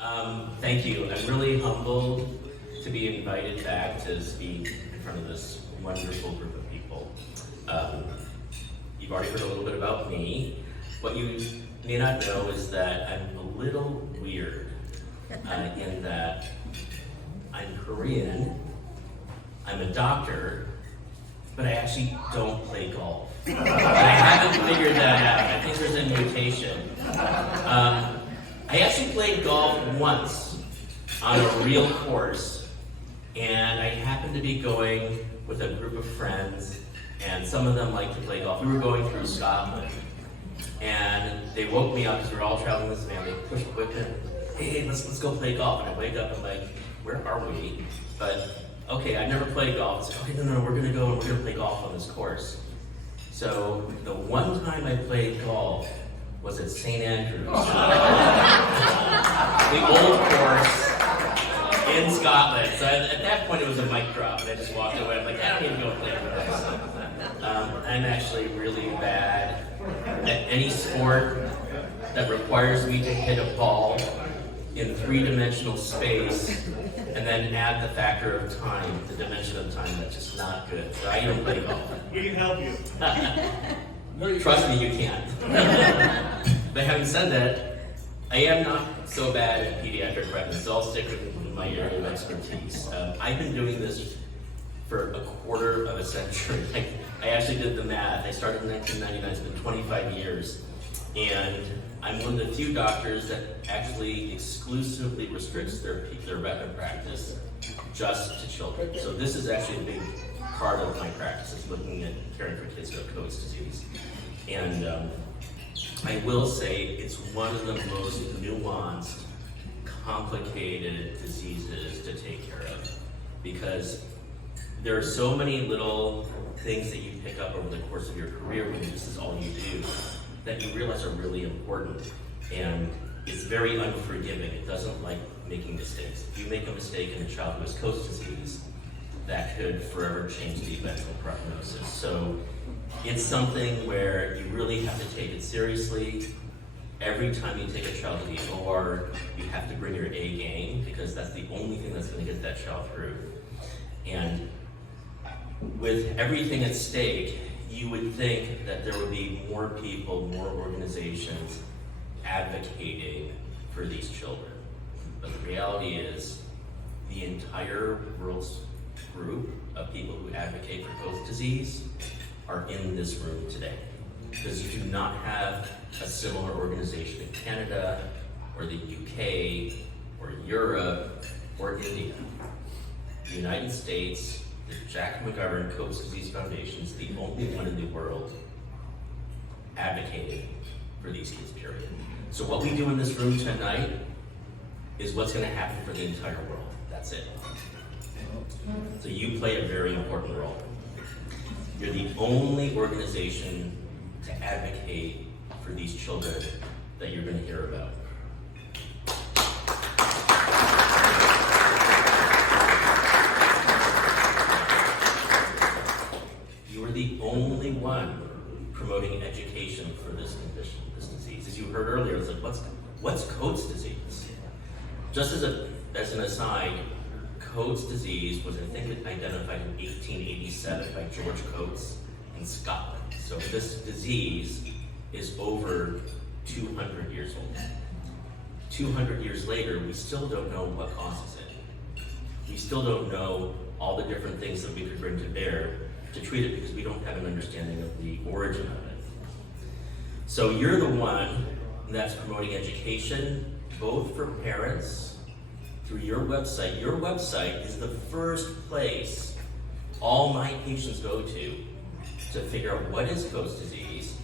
Thank you. I'm really humbled to be invited back to speak in front of this wonderful group of people. You've already heard a little bit about me. What you may not know is that I'm a little weird in that I'm Korean, I'm a doctor, but I actually don't play golf. And I haven't figured that out. I think there's a mutation. I actually played golf once on a real course, and I happened to be going with a group of friends, and some of them like to play golf. We were going through Scotland, and they woke me up because we were all traveling this van. They pushed a whip in, hey, let's go play golf. And I wake up and I'm like, where are we? But okay, I've never played golf. It's like, okay, no, we're gonna go and we're gonna play golf on this course. So the one time I played golf was at St. Andrews, the old course in Scotland. So at that point it was a mic drop, and I just walked away. I'm like, I don't even go play for this. I'm actually really bad at any sport that requires me to hit a ball in three-dimensional space and then add the factor of time, the dimension of time. That's just not good. So I don't play golf. We can help you. Trust me, you can't. But having said that, I am not so bad at pediatric retina, so I'll stick with my area of expertise. I've been doing this for a quarter of a century. I actually did the math. I started in 1999, it's been 25 years. And I'm one of the few doctors that actually exclusively restricts their retina practice just to children. So this is actually a big part of my practice, is looking at caring for kids who have Coats disease. And I will say it's one of the most nuanced, complicated diseases to take care of, because there are so many little things that you pick up over the course of your career when this is all you do that you realize are really important. And it's very unforgiving. It doesn't like making mistakes. If you make a mistake in a child who has Coats disease, that could forever change the eventual prognosis. So it's something where you really have to take it seriously. Every time you take a child to the OR, you have to bring your A game, because that's the only thing that's going to get that child through. And with everything at stake, you would think that there would be more people, more organizations advocating for these children. But the reality is, the entire world's group of people who advocate for Coats disease are in this room today. Because you do not have a similar organization in Canada, or the UK, or Europe, or India. The United States, the Jack McGovern Coats Disease Foundation is the only one in the world advocating for these kids, period. So what we do in this room tonight is what's going to happen for the entire world. That's it. So you play a very important role. You're the only organization to advocate for these children that you're going to hear about. You are the only one promoting education for this condition, this disease. As you heard earlier, it's like, what's Coats disease? Just as an aside, Coats disease was, I think, identified in 1887 by George Coates in Scotland. So this disease is over 200 years old. 200 years later, we still don't know what causes it. We still don't know all the different things that we could bring to bear to treat it, because we don't have an understanding of the origin of it. So you're the one that's promoting education, both for parents, through your website. Your website is the first place all my patients go to figure out what is Coats disease,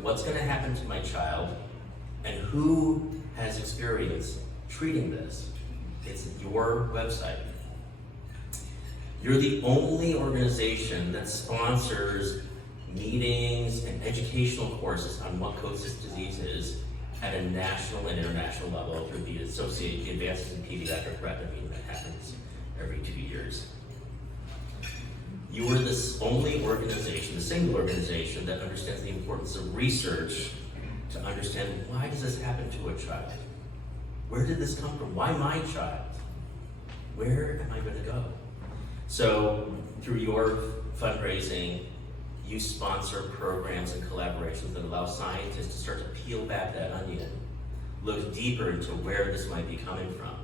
what's going to happen to my child, and who has experience treating this. It's your website. You're the only organization that sponsors meetings and educational courses on what Coats disease is at a national and international level through the Advances in Pediatric Retina meeting that happens every 2 years. You are the only organization, the single organization, that understands the importance of research to understand, why does this happen to a child? Where did this come from? Why my child? Where am I going to go? So through your fundraising, you sponsor programs and collaborations that allow scientists to start to peel back that onion, look deeper into where this might be coming from.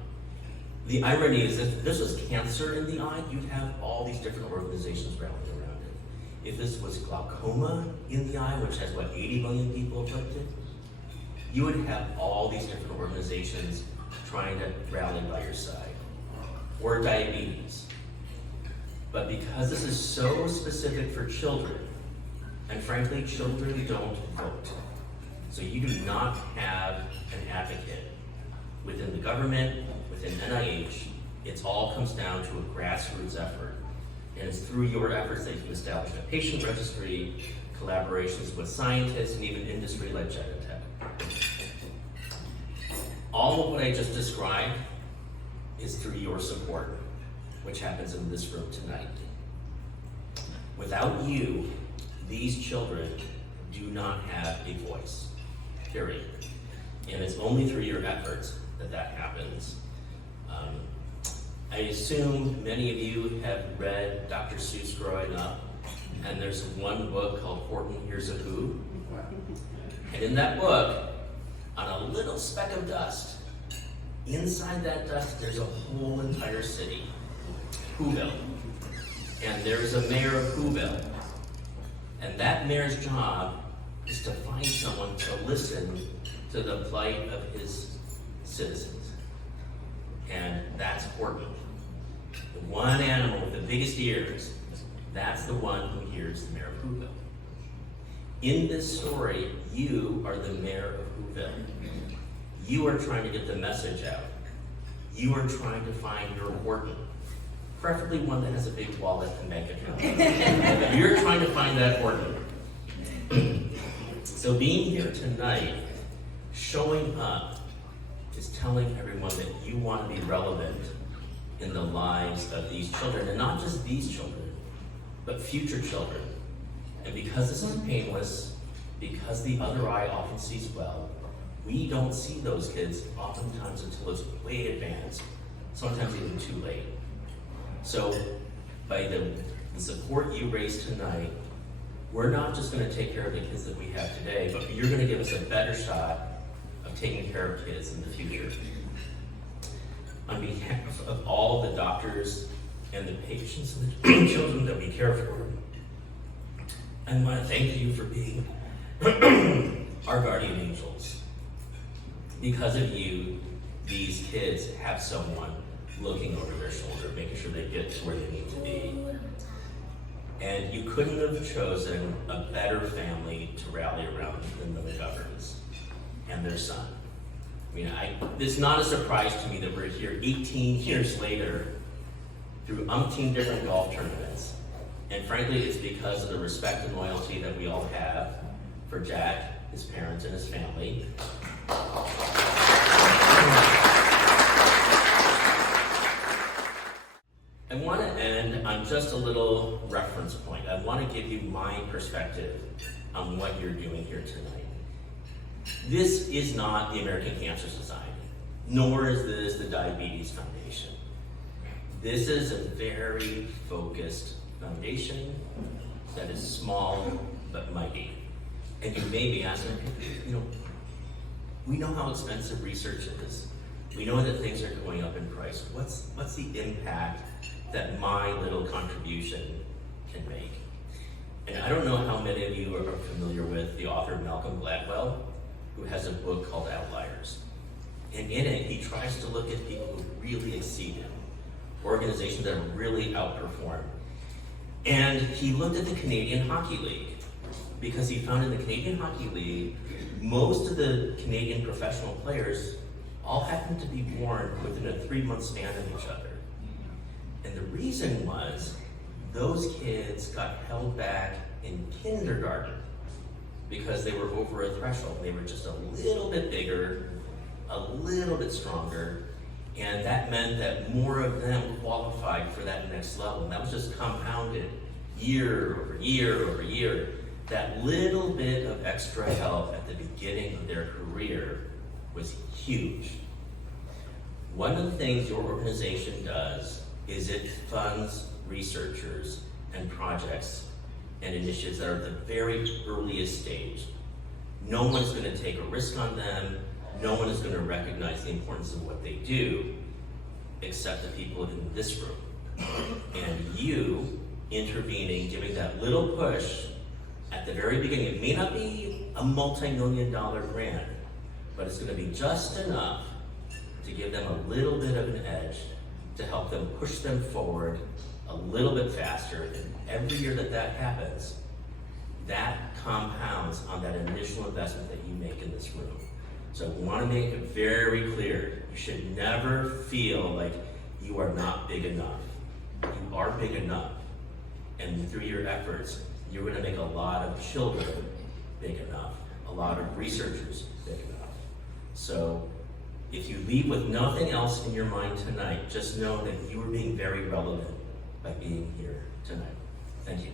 The irony is, if this was cancer in the eye, you'd have all these different organizations rallying around it. If this was glaucoma in the eye, which has, 80 million people afflicted, you would have all these different organizations trying to rally by your side. Or diabetes. But because this is so specific for children, and frankly, children don't vote. So you do not have an advocate within the government, within NIH. It all comes down to a grassroots effort. And it's through your efforts that you establish a patient registry, collaborations with scientists, and even industry like Genentech. All of what I just described is through your support, which happens in this room tonight. Without you, these children do not have a voice, period. And it's only through your efforts that that happens. I assume many of you have read Dr. Seuss growing up, and there's one book called Horton Hears a Who. And in that book, on a little speck of dust, inside that dust, there's a whole entire city, Whoville. And there's a mayor of Whoville. And that mayor's job is to find someone to listen to the plight of his citizens. And that's Horton. The one animal with the biggest ears, that's the one who hears the mayor of Whoville. In this story, you are the mayor of Whoville. You are trying to get the message out. You are trying to find your Horton, preferably one that has a big wallet and bank account. You're trying to find that Horton. So being here tonight, showing up, is telling everyone that you want to be relevant in the lives of these children, and not just these children, but future children. And because this is painless, because the other eye often sees well, we don't see those kids oftentimes until it's way advanced, sometimes even too late. So by the support you raise tonight, we're not just going to take care of the kids that we have today, but you're going to give us a better shot of taking care of kids in the future. On behalf of all the doctors and the patients and the children that we care for, I want to thank you for being our guardian angels. Because of you, these kids have someone looking over their shoulder, making sure they get to where they need to be. And you couldn't have chosen a better family to rally around than the McGoverns and their son. I mean, it's not a surprise to me that we're here 18 years later through umpteen different golf tournaments. And frankly, it's because of the respect and loyalty that we all have for Jack, his parents, and his family. I want to end on just a little reference point. I want to give you my perspective on what you're doing here tonight. This is not the American Cancer Society, nor is this the Diabetes Foundation. This is a very focused foundation that is small but mighty. And you may be asking, we know how expensive research is. We know that things are going up in price. What's the impact that my little contribution can make? And I don't know how many of you are familiar with the author Malcolm Gladwell, who has a book called Outliers. And in it, he tries to look at people who really exceeded, organizations that really outperformed. And he looked at the Canadian Hockey League, because he found in the Canadian Hockey League, most of the Canadian professional players all happened to be born within a 3-month span of each other. And the reason was, those kids got held back in kindergarten because they were over a threshold. They were just a little bit bigger, a little bit stronger, and that meant that more of them qualified for that next level. And that was just compounded year over year over year. That little bit of extra help at the beginning of their career was huge. One of the things your organization does is it funds researchers and projects and initiatives that are at the very earliest stage. No one's going to take a risk on them. No one is going to recognize the importance of what they do except the people in this room. And you intervening, giving that little push at the very beginning. It may not be a multi-million-dollar grant, but it's going to be just enough to give them a little bit of an edge to help them push them forward a little bit faster. And every year that that happens, that compounds on that initial investment that you make in this room. So we want to make it very clear. You should never feel like you are not big enough. You are big enough. And through your efforts, you're going to make a lot of children big enough, a lot of researchers big enough. So if you leave with nothing else in your mind tonight, just know that you are being very relevant by being here tonight. Thank you.